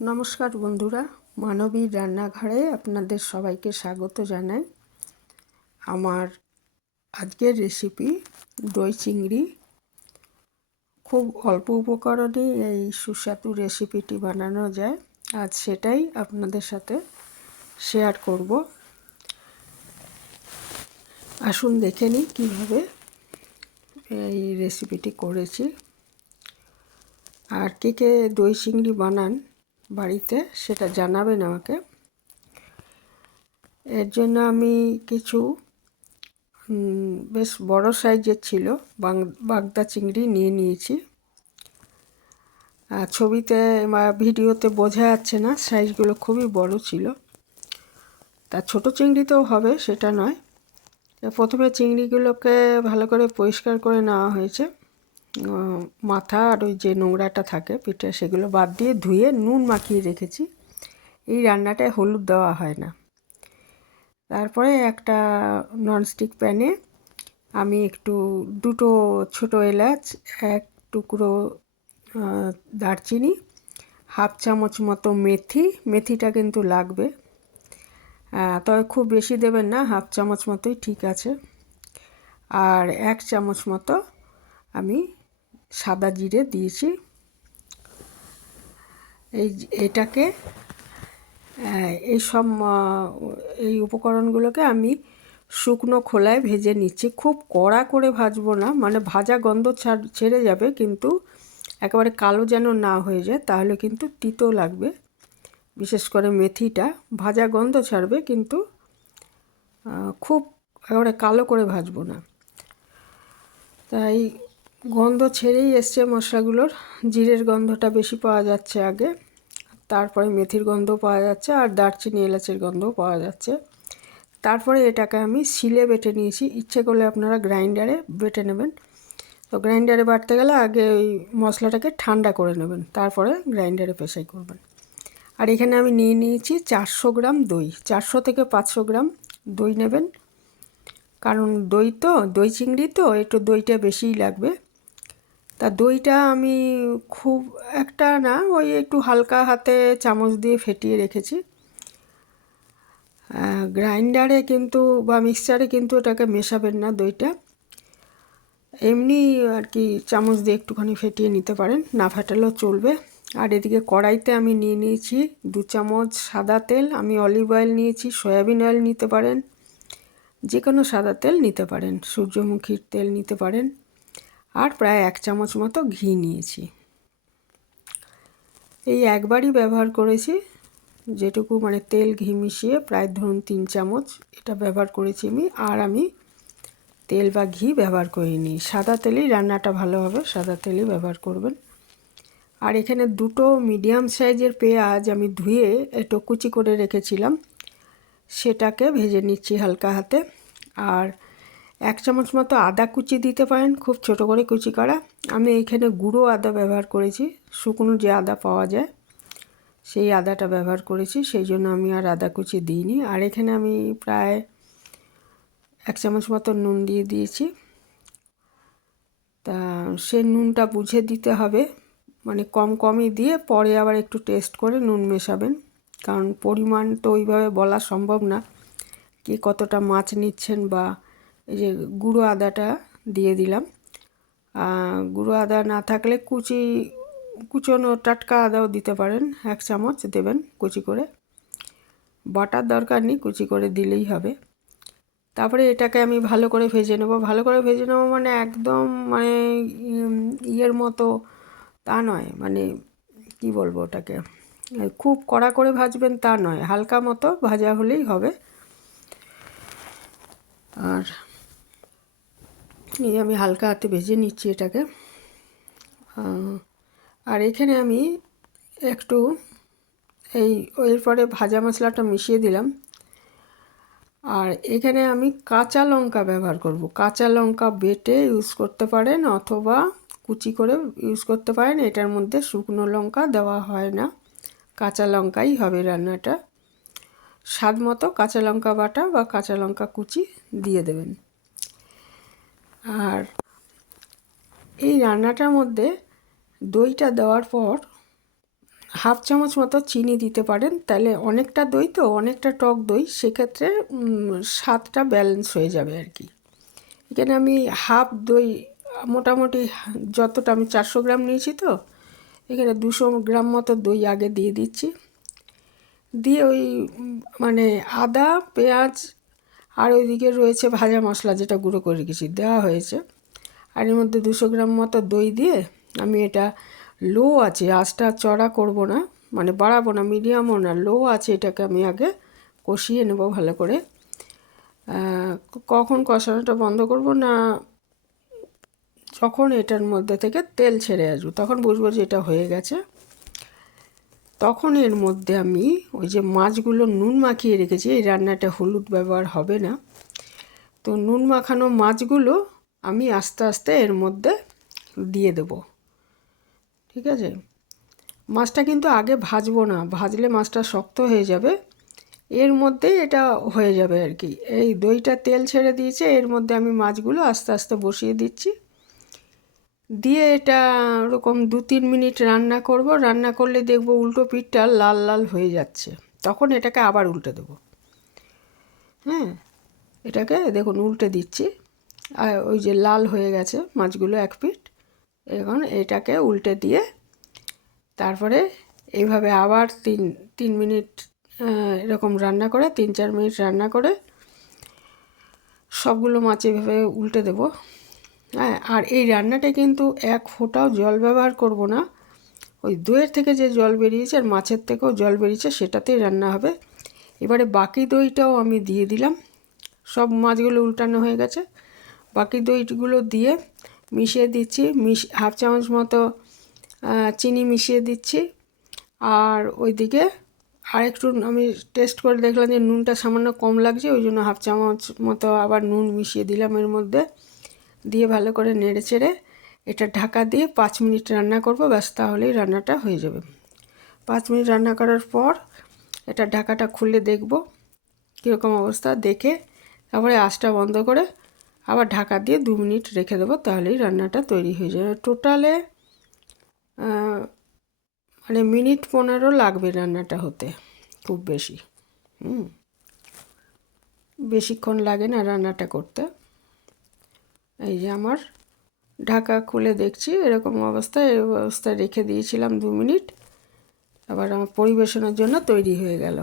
নমস্কার বন্ধুরা, মানবীর রান্নাঘরে আপনাদের সবাইকে স্বাগত জানাই। আমার আজকের রেসিপি দই চিংড়ি। খুব অল্প উপকরণে এই সুস্বাদু রেসিপিটি বানানো যায়। আজ সেটাই আপনাদের সাথে শেয়ার করব। আসুন দেখে নিই কীভাবে এই রেসিপিটি করেছি। আর কে কে দই চিংড়ি বানান বাড়িতে সেটা জানাবেন আমাকে। এর জন্য আমি কিছু বেশ বড় সাইজের ছিল বাগদা চিংড়ি নিয়ে নিয়েছি। ছবিতে বা ভিডিওতে বোঝা যাচ্ছে না, সাইজগুলো খুবই বড় ছিল। তা ছোট চিংড়িতেও হবে সেটা নয়। প্রথমে চিংড়িগুলোকে ভালো করে পরিষ্কার করে নেওয়া হয়েছে। মাথা আর ওই যে নোংরাটা থাকে পিঠে সেগুলো বাদ দিয়ে ধুয়ে নুন মাখিয়ে রেখেছি। এই রান্নাটায় হলুদ দেওয়া হয় না। তারপরে একটা ননস্টিক প্যানে আমি দুটো ছোটো এলাচ, এক টুকরো দারচিনি, হাফ চামচ মতো মেথিটা কিন্তু লাগবে, তবে খুব বেশি দেবেন না, হাফ চামচ মতোই ঠিক আছে। আর এক চামচ মতো আমি সাদা জিরে দিয়েছি। এটাকে এই উপকরণগুলোকে আমি শুকনো খোলায় ভেজে নিচ্ছি। খুব কড়া করে ভাজবো না, মানে ভাজা গন্ধ ছেড়ে যাবে, কিন্তু একেবারে কালো যেন না হয়ে যায়, তাহলে কিন্তু তিতো লাগবে। বিশেষ করে মেথিটা ভাজা গন্ধ ছাড়বে, কিন্তু খুব একেবারে কালো করে ভাজবো না। তাই গন্ধ ছেড়েই এসছে মশলাগুলোর। জিরের গন্ধটা বেশি পাওয়া যাচ্ছে আগে, তারপরে মেথির গন্ধ পাওয়া যাচ্ছে, আর দারচিনি এলাচের গন্ধও পাওয়া যাচ্ছে। তারপরে এটাকে আমি শিলে বেটে নিয়েছি। ইচ্ছে করলে আপনারা গ্রাইন্ডারে বেটে নেবেন। তো গ্রাইন্ডারে বাটতে গেলে আগে ওই মশলাটাকে ঠান্ডা করে নেবেন, তারপরে গ্রাইন্ডারে পেশাই করবেন। আর এখানে আমি নিয়ে নিয়েছি 400 গ্রাম দই। 400 থেকে 500 গ্রাম দই নেবেন, কারণ দই চিংড়ি তো একটু দইটা বেশিই লাগবে। তা দইটা আমি খুব একটা না, ওই একটু হালকা হাতে চামচ দিয়ে ফেটিয়ে রেখেছি। গ্রাইন্ডারে কিন্তু বা মিক্সচারে কিন্তু এটাকে মেশাবেন না দইটা, এমনি আর কি চামচ দিয়ে একটুখানি ফেটিয়ে নিতে পারেন, না ফেটালেও চলবে। আর এদিকে কড়াইতে আমি নিয়ে নিয়েছি 2 চামচ সাদা তেল। আমি অলিভ অয়েল নিয়েছি, সয়াবিন অয়েল নিতে পারেন, যে কোনো সাদা তেল নিতে পারেন, সূর্যমুখীর তেল নিতে পারেন। আর প্রায় 1 চামচ মতো ঘি নিয়েছি। এই একবারই ব্যবহার করেছি, যেটুকু মানে তেল ঘি মিশিয়ে প্রায় ধরুন 3 চামচ এটা ব্যবহার করেছি আমি। আর আমি তেল বা ঘি ব্যবহার করিনি, সাদা তেলেই রান্নাটা ভালো হবে, সাদা তেলই ব্যবহার করবেন। আর এখানে দুটো মিডিয়াম সাইজের পেঁয়াজ আমি ধুয়ে একটু কুচি করে রেখেছিলাম, সেটাকে ভেজে নিচ্ছি হালকা হাতে। আর 1 চামচ মতো আদা কুচি দিতে পারেন, খুব ছোট করে কুচি করা। আমি এইখানে গুঁড়ো আদা ব্যবহার করেছি, শুকনো যে আদা পাওয়া যায় সেই আদাটা ব্যবহার করেছি, সেই জন্য আমি আর আদা কুচি দিইনি। আর এখানে আমি প্রায় 1 চামচ মতো নুন দিয়ে দিয়েছি। তা সে নুনটা বুঝে দিতে হবে, মানে কমই দিয়ে পরে আবার একটু টেস্ট করে নুন মেশাবেন, কারণ পরিমাণ তো ওইভাবে বলা সম্ভব না কি কতটা মাছ নিচ্ছেন। বা এই যে গুঁড়ো আদাটা দিয়ে দিলাম, গুঁড়ো আদা না থাকলে কুচনো টাটকা আদাও দিতে পারেন, 1 চামচ দেবেন কুচি করে, বাটার দরকার নেই, কুচি করে দিলেই হবে। তারপরে এটাকে আমি ভালো করে ভেজে নেব। ভালো করে ভেজে নেব মানে একদম মানে ইয়ের মতো তা নয়, মানে কি বলবো ওটাকে, খুব কড়া করে ভাজবেন তা নয়, হালকা মতো ভাজা হলেই হবে। আর এই আমি হালকা হাতে ভেজে নিচ্ছি এটাকে। আর এখানে আমি একটু এরপরে ভাজা মশলাটা মিশিয়ে দিলাম। আর এখানে আমি কাঁচা লঙ্কা ব্যবহার করব। কাঁচা লঙ্কা বেটে ইউজ করতে পারেন অথবা কুচি করে ইউজ করতে পারেন। এটার মধ্যে শুকনো লঙ্কা দেওয়া হয় না, কাঁচা লঙ্কাই হবে রান্নাটা। স্বাদ মতো কাঁচা লঙ্কা বাটা বা কাঁচা লঙ্কা কুচি দিয়ে দেবেন। আর এই রান্নাটার মধ্যে দইটা দেওয়ার পর হাফ চামচ মতো চিনি দিতে পারেন, তাহলে অনেকটা দই তো, অনেকটা টক দই, সেক্ষেত্রে স্বাদটা ব্যালেন্স হয়ে যাবে আর কি। এখানে আমি হাফ দই, মোটামুটি যতটা আমি 400 গ্রাম নিয়েছি তো, এখানে 200 গ্রাম মতো দই আগে দিয়ে দিচ্ছি। দিয়ে ওই মানে আদা, পেঁয়াজ আর ওইদিকে রয়েছে ভাজা মশলা যেটা গুঁড়ো করে রেখেছি, দেওয়া হয়েছে। আর এর মধ্যে 200 গ্রাম মতো দই দিয়ে আমি এটা লো আছে, আঁচটা চড়া করব না, মানে বাড়াবো না, মিডিয়ামও না, লো আছে, এটাকে আমি আগে কষিয়ে নেব ভালো করে। কখন কষানোটা বন্ধ করব না, যখন এটার মধ্যে থেকে তেল ছেড়ে আসবে তখন বুঝবো যে এটা হয়ে গেছে। তখন এর মধ্যে আমি ওই যে মাছগুলো নুন মাখিয়ে রেখেছি, এই রান্নাটা হলুদ ব্যবহার হবে না, তো নুন মাখানো মাছগুলো আমি আস্তে আস্তে এর মধ্যে দিয়ে দেব। ঠিক আছে, মাছটা কিন্তু আগে ভাজবো না, ভাজলে মাছটা শক্ত হয়ে যাবে, এর মধ্যেই এটা হয়ে যাবে আর কি। এই দইটা তেল ছেড়ে দিয়েছে, এর মধ্যে আমি মাছগুলো আস্তে আস্তে বসিয়ে দিচ্ছি, দিয়ে এটা ওরকম 2-3 মিনিট রান্না করব। রান্না করলে দেখব উল্টো পিঠটা লাল লাল হয়ে যাচ্ছে, তখন এটাকে আবার উল্টে দেবো। হ্যাঁ, এটাকে দেখুন উল্টে দিচ্ছি, আর ওই যে লাল হয়ে গেছে মাছগুলো এক পিঠ। এখন এটাকে উল্টে দিয়ে তারপরে এইভাবে আবার তিন মিনিট এরকম রান্না করে, 3-4 মিনিট রান্না করে সবগুলো মাছ এভাবে উল্টে দেবো। হ্যাঁ, আর এই রান্নাটা কিন্তু এক ফোঁটাও জল ব্যবহার করব না, ওই দইয়ের থেকে যে জল বেরিয়েছে আর মাছের থেকেও জল বেরিয়েছে সেটাতেই রান্না হবে। এবারে বাকি দইটাও আমি দিয়ে দিলাম, সব মাছগুলো উল্টানো হয়ে গেছে, বাকি দইগুলো দিয়ে মিশিয়ে দিচ্ছি, হাফ চামচ মতো চিনি মিশিয়ে দিচ্ছি। আর ওইদিকে আর একটু আমি টেস্ট করে দেখলাম যে নুনটা সামান্য কম লাগছে, ওই জন্য হাফ চামচ মতো আবার নুন মিশিয়ে দিলাম এর মধ্যে, দিয়ে ভালো করে নেড়ে চেড়ে এটা ঢাকা দিয়ে 5 মিনিট রান্না করব, ব্যাস তাহলেই রান্নাটা হয়ে যাবে। 5 মিনিট রান্না করার পর এটা ঢাকাটা খুলে দেখব কীরকম অবস্থা, দেখে তারপরে আঁচটা বন্ধ করে আবার ঢাকা দিয়ে 2 মিনিট রেখে দেবো, তাহলেই রান্নাটা তৈরি হয়ে যাবে। টোটালে মানে মিনিট 15 লাগবে রান্নাটা হতে, খুব বেশি। বেশিক্ষণ লাগে না রান্নাটা করতে। এই যে আমার ঢাকা খুলে দেখছি এরকম অবস্থায়, এই অবস্থায় রেখে দিয়েছিলাম 2 মিনিট, আবার আমার পরিবেশনের জন্য তৈরি হয়ে গেল।